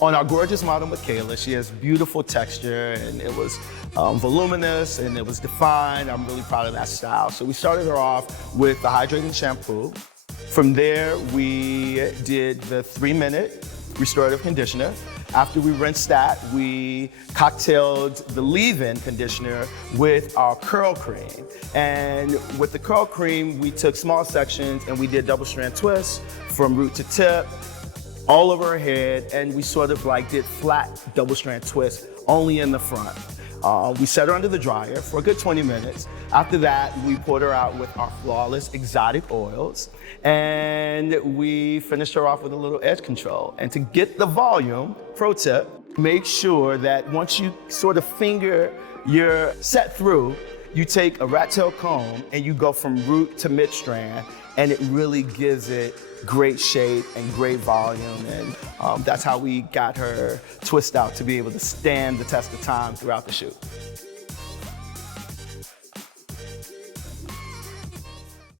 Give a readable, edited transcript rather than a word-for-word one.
On our gorgeous model, Michaela, she has beautiful texture, and it was voluminous and it was defined. I'm really proud of that style. So we started her off with the hydrating shampoo. From there, we did the 3-minute restorative conditioner. After we rinsed that, we cocktailed the leave-in conditioner with our curl cream. And with the curl cream, we took small sections and we did double strand twists from root to tip, all over her head, and we sort of like did flat double strand twists only in the front. We set her under the dryer for a good 20 minutes. After that, we poured her out with our flawless exotic oils, and we finished her off with a little edge control. And to get the volume, pro tip, make sure that once you sort of finger your set through, you take a rat tail comb and you go from root to mid strand, and it really gives it great shape and great volume, and that's how we got her twist out to be able to stand the test of time throughout the shoot.